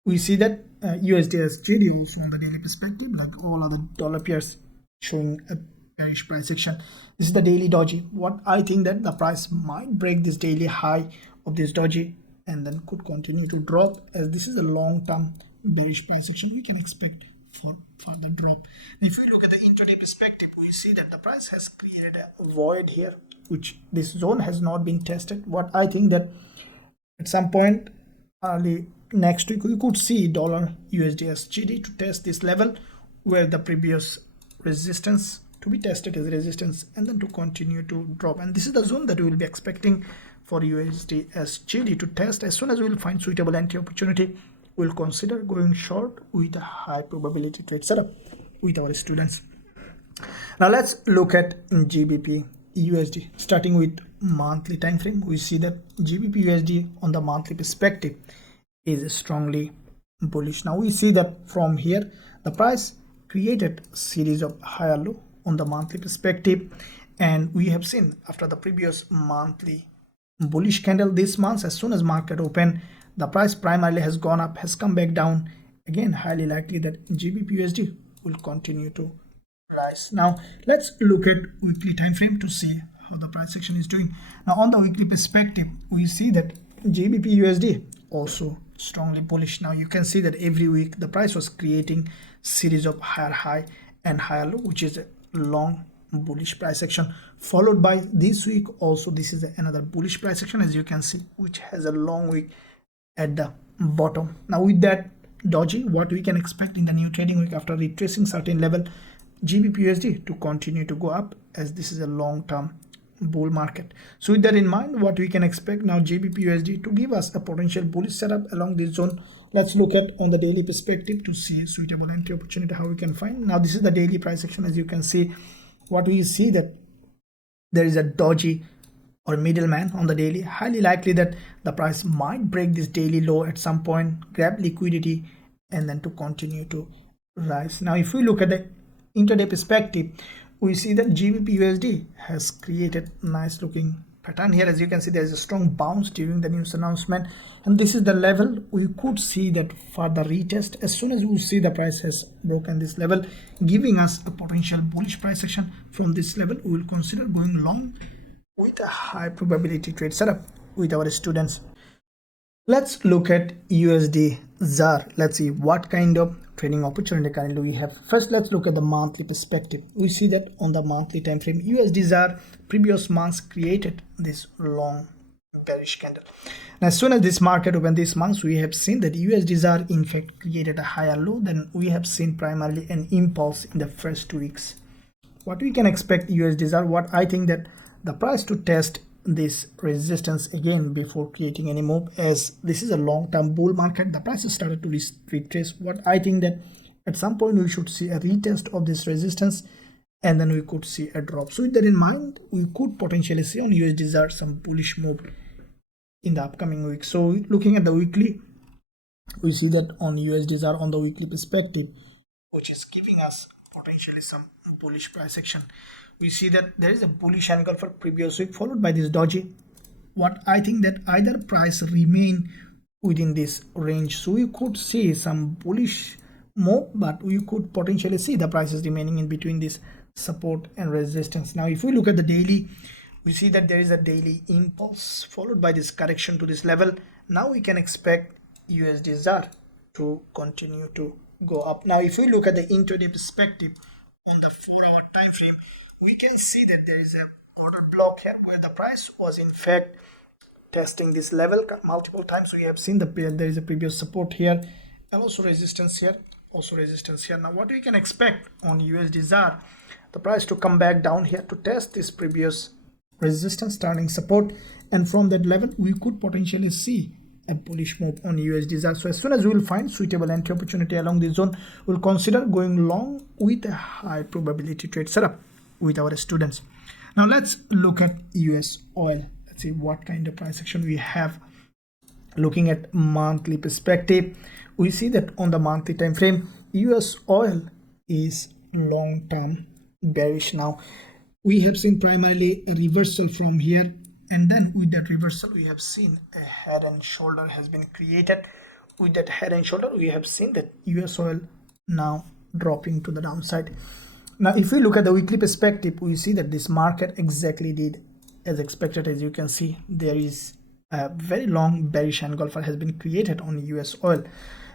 we see that USDSGD also on the daily perspective, like all other dollar pairs, showing a bearish price action. This is the daily doji. What I think that the price might break this daily high of this doji and then could continue to drop, as this is a long-term bearish price action we can expect for further drop. If we look at the intraday perspective, we see that the price has created a void here, which this zone has not been tested. What I think that at some point early next week we could see dollar USDSGD to test this level where the previous resistance to be tested as resistance and then to continue to drop, and this is the zone that we will be expecting for USDSGD to test. As soon as we will find suitable entry opportunity, we'll consider going short with a high probability trade setup with our students. Now let's look at GBPUSD. Starting with monthly time frame, we see that GBPUSD on the monthly perspective is strongly bullish. Now we see that from here the price created a series of higher low on the monthly perspective, and we have seen after the previous monthly bullish candle this month, as soon as market open, the price primarily has gone up, has come back down. Again, highly likely that GBPUSD will continue to rise. Now let's look at weekly time frame to see how the price action is doing. Now on the weekly perspective, we see that GBPUSD also strongly bullish. Now you can see that every week the price was creating series of higher high and higher low, which is a long bullish price action, followed by this week also this is another bullish price action, as you can see, which has a long wick at the bottom. Now with that doji, what we can expect in the new trading week after retracing certain level, GBPUSD to continue to go up, as this is a long-term bull market. So with that in mind, what we can expect now, GBPUSD to give us a potential bullish setup along this zone. Let's look at on the daily perspective to see a suitable entry opportunity how we can find. Now this is the daily price action. As you can see, what we see that there is a doji or middleman on the daily, highly likely that the price might break this daily low at some point, grab liquidity and then to continue to rise. Now if we look at the intraday perspective, we see that GBPUSD has created nice looking pattern here. As you can see, there is a strong bounce during the news announcement, and this is the level we could see that further retest as soon as we see the price has broken this level, giving us a potential bullish price action. From this level we will consider going long with a high probability trade setup with our students. Let's look at USDZAR. Let's see what kind of trading opportunity currently we have. First, let's look at the monthly perspective. We see that on the monthly time frame, USDZAR previous months created this long bearish candle. And as soon as this market opened this month, we have seen that USDZAR in fact created a higher low than we have seen primarily an impulse in the first 2 weeks. What we can expect USDZAR, what I think that the price to test this resistance again before creating any move, as this is a long-term bull market. The price has started to retrace. What I think that at some point we should see a retest of this resistance and then we could see a drop. So with that in mind, we could potentially see on USDZAR some bullish move in the upcoming week. So looking at the weekly, we see that on USDZAR on the weekly perspective, which is giving us potentially some bullish price action. We see that there is a bullish angle for previous week followed by this doji. What I think that either price remain within this range, so we could see some bullish move, but we could potentially see the prices remaining in between this support and resistance. Now if we look at the daily, we see that there is a daily impulse followed by this correction to this level. Now we can expect USDZAR to continue to go up. Now if we look at the intraday perspective on the 4-hour time frame, we can see that there is a order block here where the price was in fact testing this level multiple times. So we have seen there is a previous support here and also resistance here, also resistance here. Now what we can expect on USDZAR, the price to come back down here to test this previous resistance turning support, and from that level we could potentially see a bullish move on USDZAR. So as soon as we will find suitable entry opportunity along this zone, we'll consider going long with a high probability trade setup with our students. Now let's look at US oil. Let's see what kind of price action we have Looking at monthly perspective, we see that on the monthly time frame, US oil is long term bearish. Now we have seen primarily a reversal from here, and then with that reversal we have seen a head and shoulder has been created. With that head and shoulder we have seen that US oil now dropping to the downside. Now if we look at the weekly perspective, we see that this market exactly did as expected. As you can see, there is a very long bearish engulfer has been created on US oil.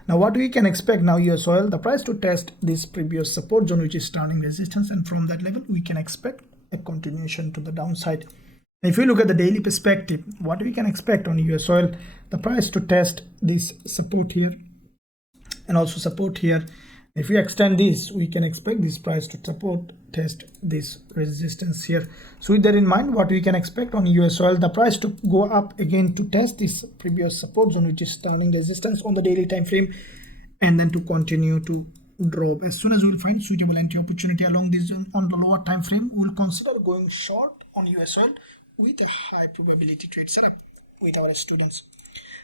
Now what we can expect now, US oil, the price to test this previous support zone, which is turning resistance, and from that level we can expect a continuation to the downside. If we look at the daily perspective, what we can expect on US oil, the price to test this support here and also support here. If we extend this, we can expect this price to support test this resistance here. So with that in mind, what we can expect on US oil, the price to go up again to test this previous support zone, which is turning resistance on the daily time frame, and then to continue to drop. As soon as we will find suitable entry opportunity along this zone on the lower time frame, we will consider going short on US oil with a high probability trade setup with our students.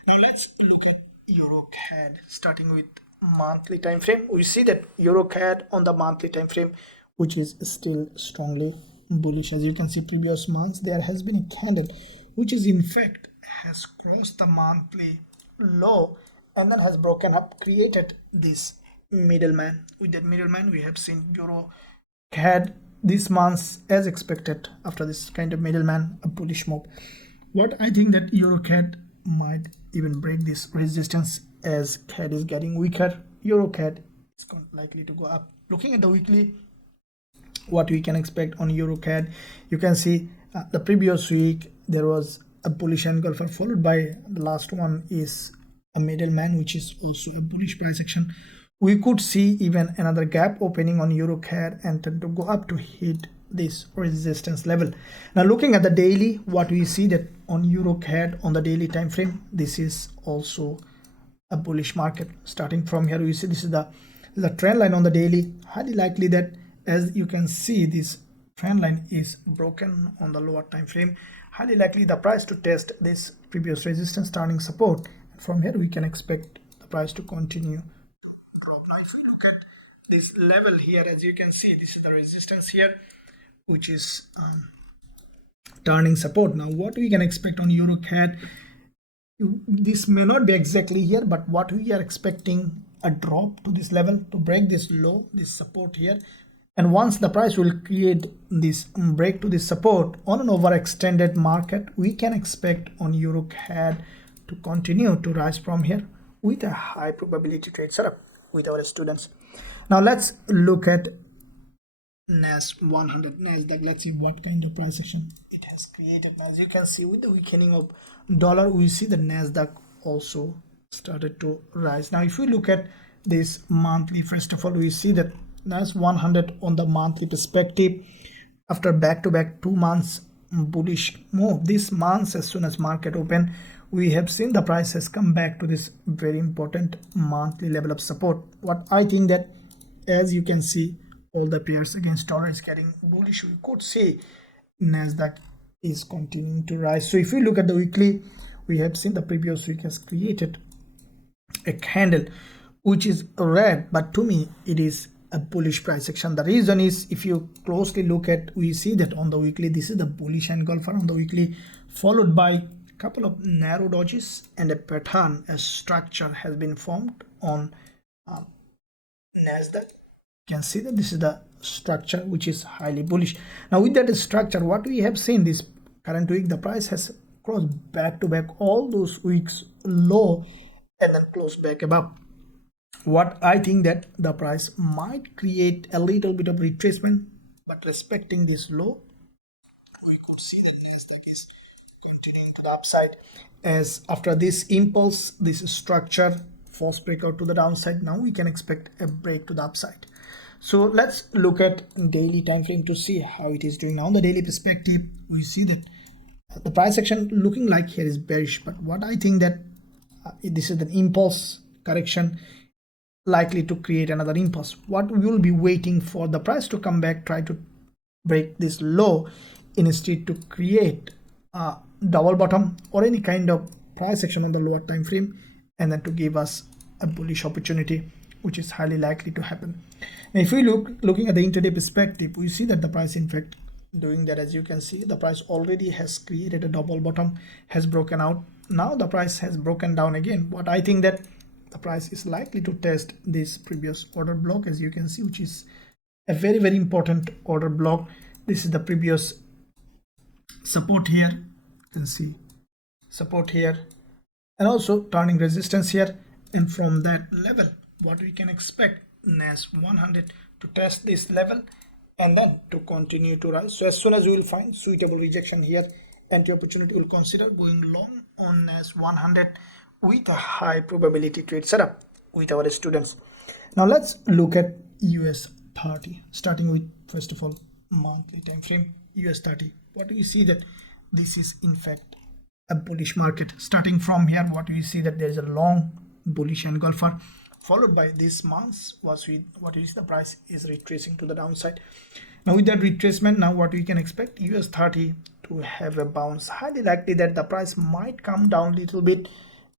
Now let's look at EUROCAD. Starting with monthly time frame, we see that EUROCAD on the monthly time frame, which is still strongly bullish. As you can see, previous months there has been a candle which is in fact has crossed the monthly low and then has broken up, created this middleman. With that middleman we have seen EUROCAD this month as expected after this kind of middleman a bullish move. What I think that EUROCAD might even break this resistance as CAD is getting weaker. EUROCAD is likely to go up. Looking at the weekly, what we can expect on EUROCAD, you can see the previous week there was a bullish engulfer, followed by the last one is a middleman, which is also a bullish price action. We could see even another gap opening on EUROCAD and then to go up to hit this resistance level. Now looking at the daily, what we see that on EUROCAD on the daily time frame, this is also a bullish market. Starting from here, we see this is the trend line on the daily. Highly likely that, as you can see, this trend line is broken on the lower time frame. Highly likely the price to test this previous resistance, turning support. And from here we can expect the price to continue drop. Now if we look at this level here, as you can see, this is the resistance here, which is turning support. Now what we can expect on EUROCAD, this may not be exactly here, but what we are expecting a drop to this level to break this low, this support here, and once the price will create this break to this support on an overextended market, we can expect on EUROCAD to continue to rise from here with a high probability trade setup with our students. Now let's look at NASDAQ. Let's see what kind of price action it has created. As you can see, with the weakening of dollar, we see the NASDAQ also started to rise. Now if we look at this monthly, first of all, we see that NASDAQ 100 on the monthly perspective, after back-to-back 2 months bullish move, this month as soon as market open, we have seen the price has come back to this very important monthly level of support. What I think that, as you can see, all the pairs against dollar is getting bullish. We could see NASDAQ is continuing to rise. So if we look at the weekly, we have seen the previous week has created a candle which is red, but to me it is a bullish price action. The reason is, if you closely look at, we see that on the weekly this is the bullish engulfer on the weekly, followed by a couple of narrow dodges and a pattern, a structure has been formed on NASDAQ. You can see that this is the structure which is highly bullish. Now with that structure, what we have seen this current week, the price has crossed back to back all those weeks low and then closed back above. What I think that the price might create a little bit of retracement, but respecting this low, we could see that NASDAQ is continuing to the upside, as after this impulse, this structure force breakout to the downside. Now we can expect a break to the upside. So let's look at daily time frame to see how it is doing. Now on the daily perspective, we see that the price action looking like here is bearish, but what I think that this is an impulse correction likely to create another impulse. What we will be waiting for the price to come back, try to break this low instead to create a double bottom or any kind of price action on the lower time frame, and then to give us a bullish opportunity, which is highly likely to happen. Now, if we looking at the intraday perspective, we see that the price in fact doing that. As you can see, the price already has created a double bottom, has broken out. Now the price has broken down again. But I think that the price is likely to test this previous order block, as you can see, which is a very, very important order block. This is the previous support here. You can see support here, and also turning resistance here. And from that level, what we can expect, NAS 100 to test this level and then to continue to rise. So as soon as we will find suitable rejection here, entry opportunity, will consider going long on NAS 100 with a high probability trade setup with our students. Now let's look at US30, starting with first of all monthly time frame. US30, what do you see that this is in fact a bullish market. Starting from here, what we see that there is a long bullish engulfer, followed by this month's what is the price is retracing to the downside. Now with that retracement, now what we can expect, US30 to have a bounce. Highly likely that the price might come down a little bit,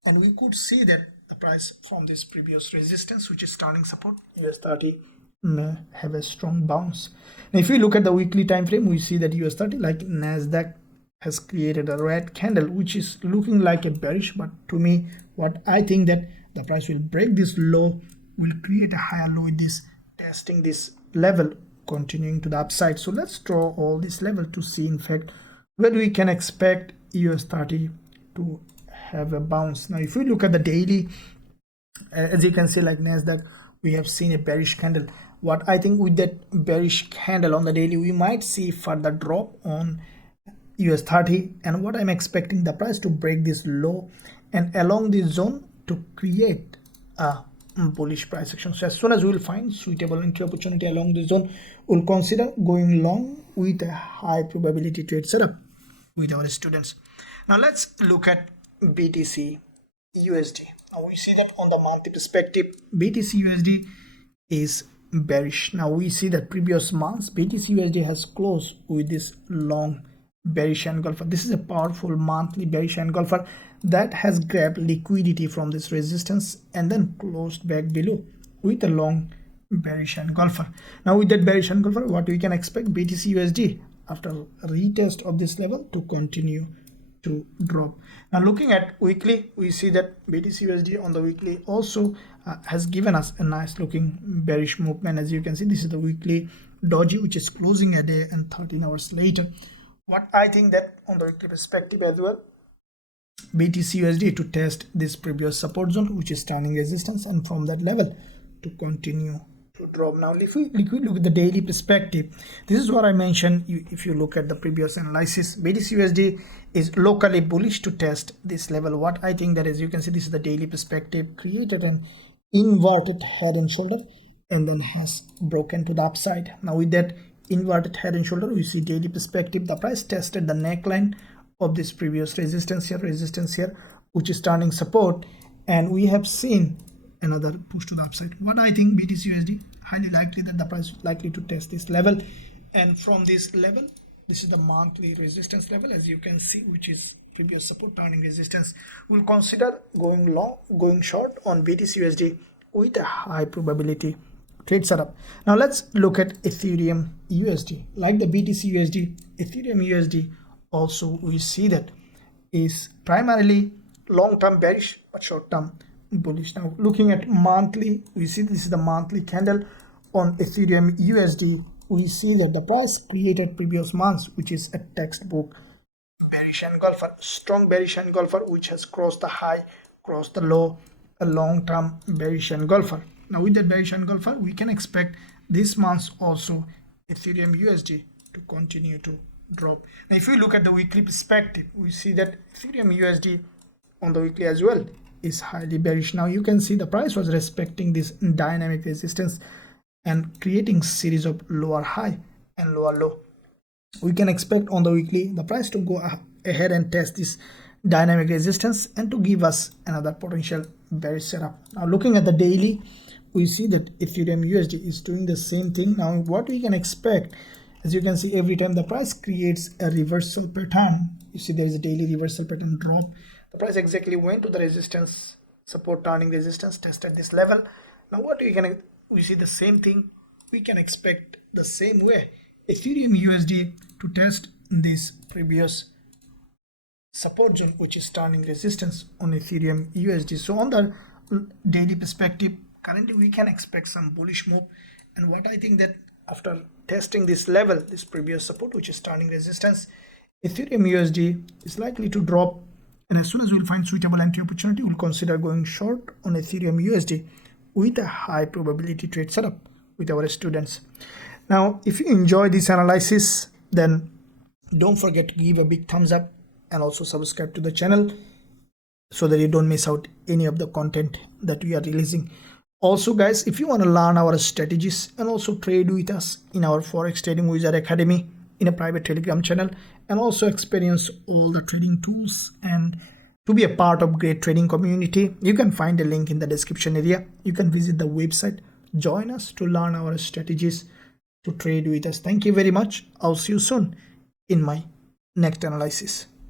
and we could see that the price from this previous resistance, which is turning support, US30 may have a strong bounce. Now if we look at the weekly time frame, we see that US30, like Nasdaq, has created a red candle, which is looking like a bearish. But to me, what I think that the price will break this low, will create a higher low with this, testing this level, continuing to the upside. So let's draw all this level to see in fact where we can expect US30 to have a bounce. Now if we look at the daily, as you can see, like Nasdaq, we have seen a bearish candle. What I think with that bearish candle on the daily, we might see further drop on US30, and what I'm expecting, the price to break this low and along this zone to create a bullish price action. So as soon as we will find suitable entry opportunity along this zone, we'll consider going long with a high probability trade setup with our students. Now let's look at BTCUSD. Now we see that on the monthly perspective, BTCUSD is bearish. Now we see that previous months BTCUSD has closed with this long bearish engulfer. This is a powerful monthly bearish engulfer that has grabbed liquidity from this resistance and then closed back below with a long bearish engulfer. Now with that bearish engulfer, what we can expect, BTCUSD after a retest of this level to continue to drop. Now looking at weekly, we see that BTCUSD on the weekly also has given us a nice looking bearish movement. As you can see, this is the weekly doji, which is closing a day and 13 hours later. What I think that on the weekly perspective as well, BTCUSD to test this previous support zone, which is turning resistance, and from that level to continue to drop. Now if we look at the daily perspective, this is what I mentioned. If you look at the previous analysis, BTCUSD is locally bullish to test this level. What I think that, as you can see, this is the daily perspective, created an inverted head and shoulder and then has broken to the upside. Now with that inverted head and shoulder, we see daily perspective, the price tested the neckline of this previous resistance here, which is turning support, and we have seen another push to the upside. What I think, BTCUSD, highly likely that the price is likely to test this level, and from this level, this is the monthly resistance level, as you can see, which is previous support turning resistance. We'll consider going long, going short on BTCUSD with a high probability trade setup. Now let's look at Ethereum USD. Like the BTCUSD, Ethereum USD also we see that is primarily long-term bearish but short-term bullish. Now looking at monthly, we see this is the monthly candle on Ethereum USD. We see that the price created previous months, which is a textbook bearish engulfer, strong bearish engulfer, which has crossed the high, crossed the low, a long-term bearish engulfer. Now with that bearish engulfer, we can expect this month also Ethereum USD to continue to drop. Now if we look at the weekly perspective, we see that Ethereum USD on the weekly as well is highly bearish. Now you can see the price was respecting this dynamic resistance and creating series of lower high and lower low. We can expect on the weekly the price to go ahead and test this dynamic resistance and to give us another potential bearish setup. Now looking at the daily, we see that Ethereum USD is doing the same thing. Now what we can expect, as you can see, every time the price creates a reversal pattern, you see there is a daily reversal pattern drop. The price exactly went to the resistance, support turning resistance, tested this level. Now what we see the same thing. We can expect the same way Ethereum USD to test this previous support zone, which is turning resistance on Ethereum USD. So on the daily perspective, currently we can expect some bullish move. And what I think that after testing this level, this previous support, which is turning resistance, Ethereum USD is likely to drop. And as soon as we'll find suitable entry opportunity, we'll consider going short on Ethereum USD with a high probability trade setup with our students. Now, if you enjoy this analysis, then don't forget to give a big thumbs up and also subscribe to the channel so that you don't miss out any of the content that we are releasing. Also guys, if you want to learn our strategies and also trade with us in our Forex Trading Wizard Academy in a private Telegram channel, and also experience all the trading tools and to be a part of great trading community, you can find a link in the description area. You can visit the website, join us to learn our strategies to trade with us. Thank you very much. I'll see you soon in my next analysis.